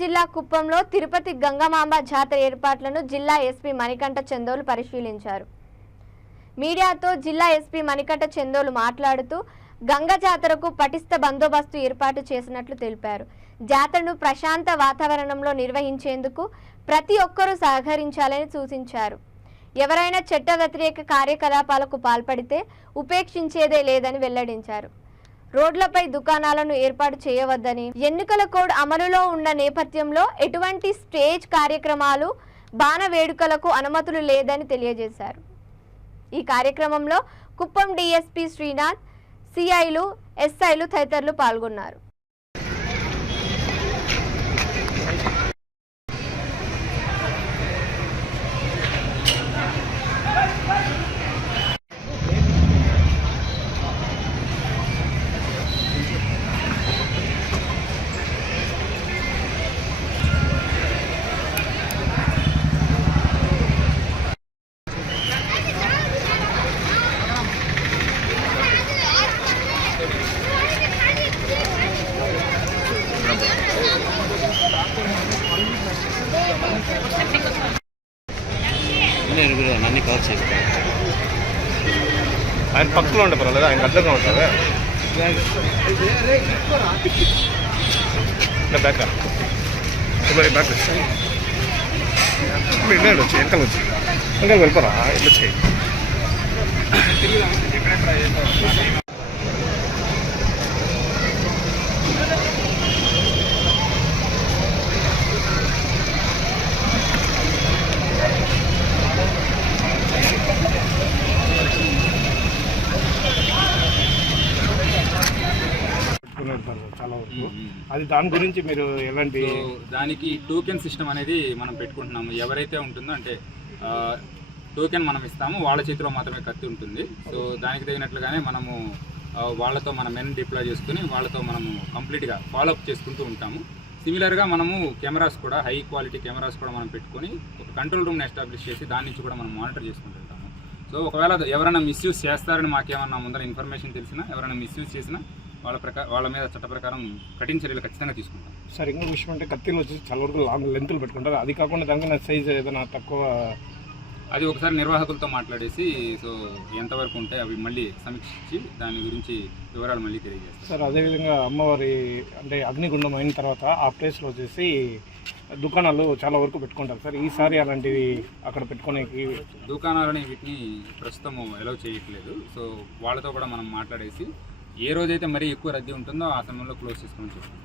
జిల్లా కుప్పంలో తిరుపతి గంగమాంబ జాతర ఏర్పాట్లను జిల్లా ఎస్పీ మణికంఠ చందోలు పరిశీలించారు. మీడియాతో జిల్లా ఎస్పీ మణికంఠ చందోలు మాట్లాడుతూ గంగ జాతరకు పటిష్ట బందోబస్తు ఏర్పాటు చేసినట్లు తెలిపారు. జాతరను ప్రశాంత వాతావరణంలో నిర్వహించేందుకు ప్రతి ఒక్కరూ సహకరించాలని సూచించారు. ఎవరైనా చట్ట వ్యతిరేక కార్యకలాపాలకు పాల్పడితే ఉపేక్షించేదే లేదని వెల్లడించారు. రోడ్లపై దుకాణాలను ఏర్పాటు చేయవద్దని, ఎన్నికల కోడ్ అమలులో ఉన్న నేపథ్యంలో ఎటువంటి స్టేజ్ కార్యక్రమాలు, బాణ వేడుకలకు అనుమతులు లేదని తెలియజేశారు. ఈ కార్యక్రమంలో కుప్పం డీఎస్పీ శ్రీనాథ్, సిఐలు, ఎస్ఐలు తదితరులు పాల్గొన్నారు. అన్ని కవర్ చేయాలి. ఆయన పక్కలో ఉండే పర్వాలేదు, ఆయన అడ్డంగా ఉంటుంది. బ్యాక్ బ్యాక్ వెళ్ళాడు, వచ్చి వెనకాల వచ్చి ఇంకా వెళ్ళిపోరా, ఇల్లు వచ్చి చాలా వరకు. అది దాని గురించి మీరు ఎలాంటి దానికి టోకెన్ సిస్టమ్ అనేది మనం పెట్టుకుంటున్నాము. ఎవరైతే ఉంటుందో అంటే టోకెన్ మనం ఇస్తాము, వాళ్ళ చేతిలో మాత్రమే కత్తి ఉంటుంది. సో దానికి తగినట్లుగానే మనము వాళ్ళతో మన మెన్ డిప్లాయ్ చేసుకుని వాళ్ళతో మనము కంప్లీట్గా ఫాలోఅప్ చేసుకుంటూ ఉంటాము. సిమిలర్గా మనము కెమెరాస్ కూడా, హై క్వాలిటీ కెమెరాస్ కూడా మనం పెట్టుకొని ఒక కంట్రోల్ రూమ్ని ఎస్టాబ్లిష్ చేసి దాని నుంచి కూడా మనం మానిటర్ చేసుకుంటుంటాము. సో ఒకవేళ ఎవరైనా మిస్యూజ్ చేస్తారని మాకేమన్నా ముందర ఇన్ఫర్మేషన్ తెలిసినా, ఎవరైనా మిస్యూజ్ చేసినా వాళ్ళ మీద చట్ట ప్రకారం కఠిన చర్యలు ఖచ్చితంగా తీసుకుంటాం. సార్ ఇంకో విషయం అంటే కత్తిలో వచ్చేసి చాలా వరకు లాంగ్ లెంత్లు పెట్టుకుంటారు. అది కాకుండా దానికన్నా సైజ్ ఏదైనా తక్కువ, అది ఒకసారి నిర్వాహకులతో మాట్లాడేసి సో ఎంతవరకు ఉంటాయి అవి మళ్ళీ సమీక్షించి దాని గురించి వివరాలు మళ్ళీ తెలియజేస్తారు. సార్ అదేవిధంగా అమ్మవారి అంటే అగ్నిగుండం అయిన తర్వాత ఆ ప్లేస్లో వచ్చేసి దుకాణాలు చాలా వరకు పెట్టుకుంటారు సార్. ఈసారి అలాంటివి అక్కడ పెట్టుకునేకి దుకాణాలని వీటిని ప్రస్తుతం అలౌ చేయట్లేదు. సో వాళ్ళతో కూడా మనం మాట్లాడేసి ఏ రోజైతే మరీ ఎక్కువ రద్దీ ఉంటుందో ఆ సమయంలో క్లోజ్ చేసుకోమని చెప్తాం.